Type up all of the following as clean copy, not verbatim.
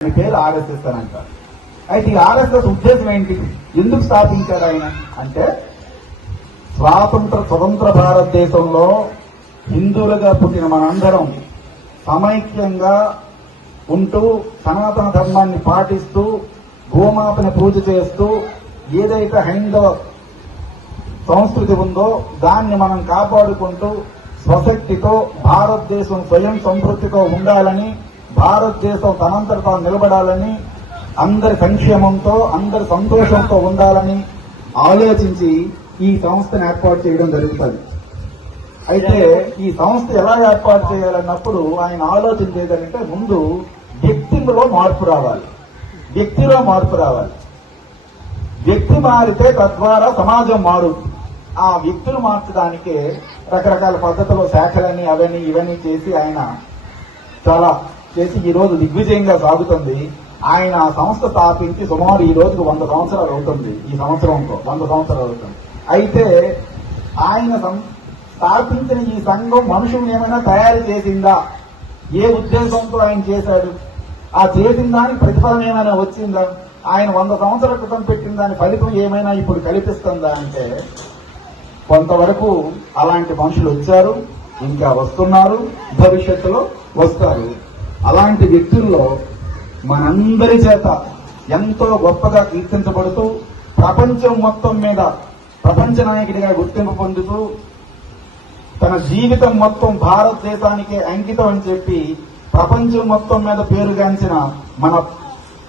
పేరు ఆర్ఎస్ఎస్ అని అంటారు. అయితే ఈ ఆర్ఎస్ఎస్ ఉద్దేశం ఏంటి? ఎందుకు స్థాపించారు ఆయన అంటే, స్వతంత్ర భారతదేశంలో హిందువులుగా పుట్టిన మనందరం సమైక్యంగా ఉంటూ సనాతన ధర్మాన్ని పాటిస్తూ గోమాతని పూజ చేస్తూ ఏదైతే హైందవ సంస్కృతి ఉందో దాన్ని మనం కాపాడుకుంటూ స్వశక్తితో భారతదేశం స్వయం సంతృప్తితో ఉండాలని, భారతదేశం తనంతట తాను నిలబడాలని, అందరి సంక్షేమంతో అందరి సంతోషంతో ఉండాలని ఆలోచించి ఈ సంస్థను ఏర్పాటు చేయడం జరుగుతుంది. అయితే ఈ సంస్థ ఎలా ఏర్పాటు చేయాలన్నప్పుడు ఆయన ఆలోచించేదంటే, ముందు వ్యక్తిలో మార్పు రావాలి. వ్యక్తిలో మార్పు రావాలి. వ్యక్తి మారితే తద్వారా సమాజం మారుతుంది. ఆ వ్యక్తులు మార్చడానికే రకరకాల పద్ధతుల్లో శాఖలని అవన్నీ ఇవన్నీ చేసి ఆయన చాలా చేసి ఈ రోజు దిగ్విజయంగా సాగుతుంది. ఆయన సంస్థ స్థాపించి సుమారు ఈ రోజుకు 100 సంవత్సరాలు అవుతుంది. ఈ సంవత్సరంతో 100 సంవత్సరాలు అవుతుంది. అయితే ఆయన స్థాపించిన ఈ సంఘం మనుషుల్ని ఏమైనా తయారు చేసిందా? ఏ ఉద్దేశంతో ఆయన చేశాడు? ఆ చేసిన దానికి ప్రతిఫలం ఏమైనా వచ్చిందా? ఆయన 100 సంవత్సరాల క్రితం పెట్టిన దాని ఫలితం ఏమైనా ఇప్పుడు కల్పిస్తుందా అంటే, కొంతవరకు అలాంటి మనుషులు వచ్చారు, ఇంకా వస్తున్నారు, భవిష్యత్తులో వస్తారు. అలాంటి వ్యక్తుల్లో మనందరి చేత ఎంతో గొప్పగా కీర్తించబడుతూ ప్రపంచం మొత్తం మీద ప్రపంచ నాయకుడిగా గుర్తింపు పొందుతూ తన జీవితం మొత్తం భారతదేశానికే అంకితం అని చెప్పి ప్రపంచం మొత్తం మీద పేరుగాంచిన మన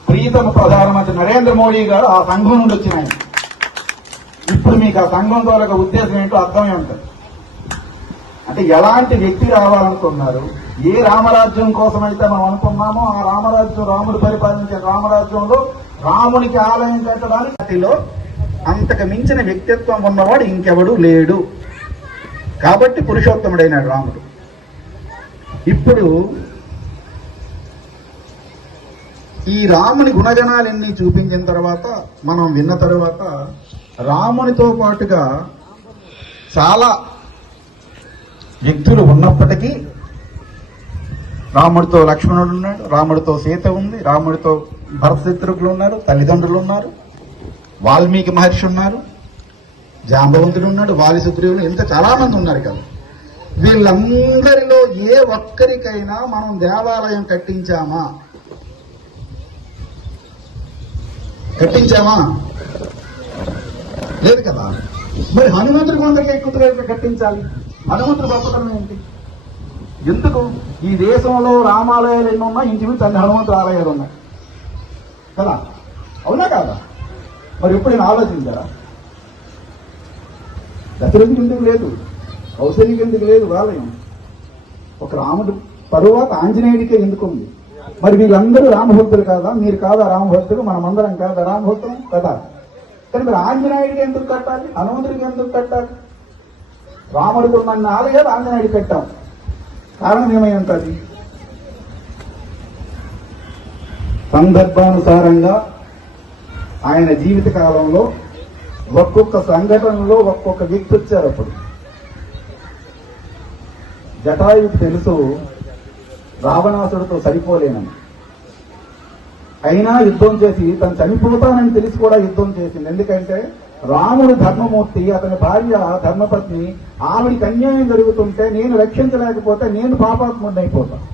ప్రీతమ ప్రధానమంత్రి నరేంద్ర మోడీ గారు ఆ సంఘం నుండి వచ్చిన ఆయన. ఇప్పుడు మీకు ఆ సంఘం ద్వారా ఉద్దేశం ఏంటో అర్థమై ఉంటుంది. అంటే ఎలాంటి వ్యక్తి రావాలనుకున్నారు? ఏ రామరాజ్యం కోసం అయితే మనం అనుకున్నామో ఆ రామరాజ్యం, రాముడు పరిపాలించే రామరాజ్యంలో రామునికి ఆలయం కట్టడానికి వాటిలో అంతకు మించిన వ్యక్తిత్వం ఉన్నవాడు ఇంకెవడు లేడు. కాబట్టి పురుషోత్తముడైనాడు రాముడు. ఇప్పుడు ఈ రాముని గుణగణాలన్నీ చూపించిన తర్వాత, మనం విన్న తర్వాత, రామునితో పాటుగా చాలా వ్యక్తులు ఉన్నప్పటికీ రాముడితో లక్ష్మణుడు ఉన్నాడు, రాముడితో సీత ఉంది, రాముడితో భరతశత్రుఘ్నులు ఉన్నారు, తల్లిదండ్రులు ఉన్నారు, వాల్మీకి మహర్షి ఉన్నారు, జాంబవంతుడు ఉన్నాడు, వాలి సుగ్రీవులు, ఇంత చాలా మంది ఉన్నారు కదా. వీళ్ళందరిలో ఏ ఒక్కరికైనా మనం దేవాలయం కట్టించామా? లేదు కదా. మరి హనుమంతుడి కొందరికి ఎక్కువగా కట్టించాలి. హనుమంతుడు గొప్పతనం ఏంటి? ఎందుకు ఈ దేశంలో రామాలయాలు ఎన్ని ఉన్నా ఇంటికి తల్లి హనుమంతుడు ఆలయాలు ఉన్నాయి కదా, అవునా కాదా? మరి ఎప్పుడైనా ఆలోచించారా? దశరథుడికి ఎందుకు లేదు? కౌశల్యకి ఎందుకు లేదు ఆలయం? ఒక రాముడు తరువాత ఆంజనేయుడికే ఎందుకు ఉంది? మరి వీళ్ళందరూ రామభక్తులు కాదా? మీరు కాదా రామభక్తులు? మనమందరం కాదా రామభక్తులు కదా? కానీ మరి ఆంజనేయుడికి ఎందుకు కట్టాలి? హనుమంతుడికి ఎందుకు కట్టాలి? రాముడికి ఉన్న ఆలయాలు ఆంజనేయుడికి కట్టాం. కారణం ఏమై ఉంటుంది? సందర్భానుసారంగా ఆయన జీవిత కాలంలో ఒక్కొక్క సంఘటనలో ఒక్కొక్క వ్యక్తి వచ్చారు. అప్పుడు జటాయువుకి తెలుసు రావణాసుడితో సరిపోలేనని, అయినా యుద్ధం చేసి తను చనిపోతానని తెలిసి కూడా యుద్ధం చేసింది. ఎందుకంటే రాముడు ధర్మమూర్తి, అతని భార్య ధర్మపత్ని, ఆవిడికి అన్యాయం జరుగుతుంటే నేను రక్షించలేకపోతే నేను పాపాత్ముడిని అయిపోతాను.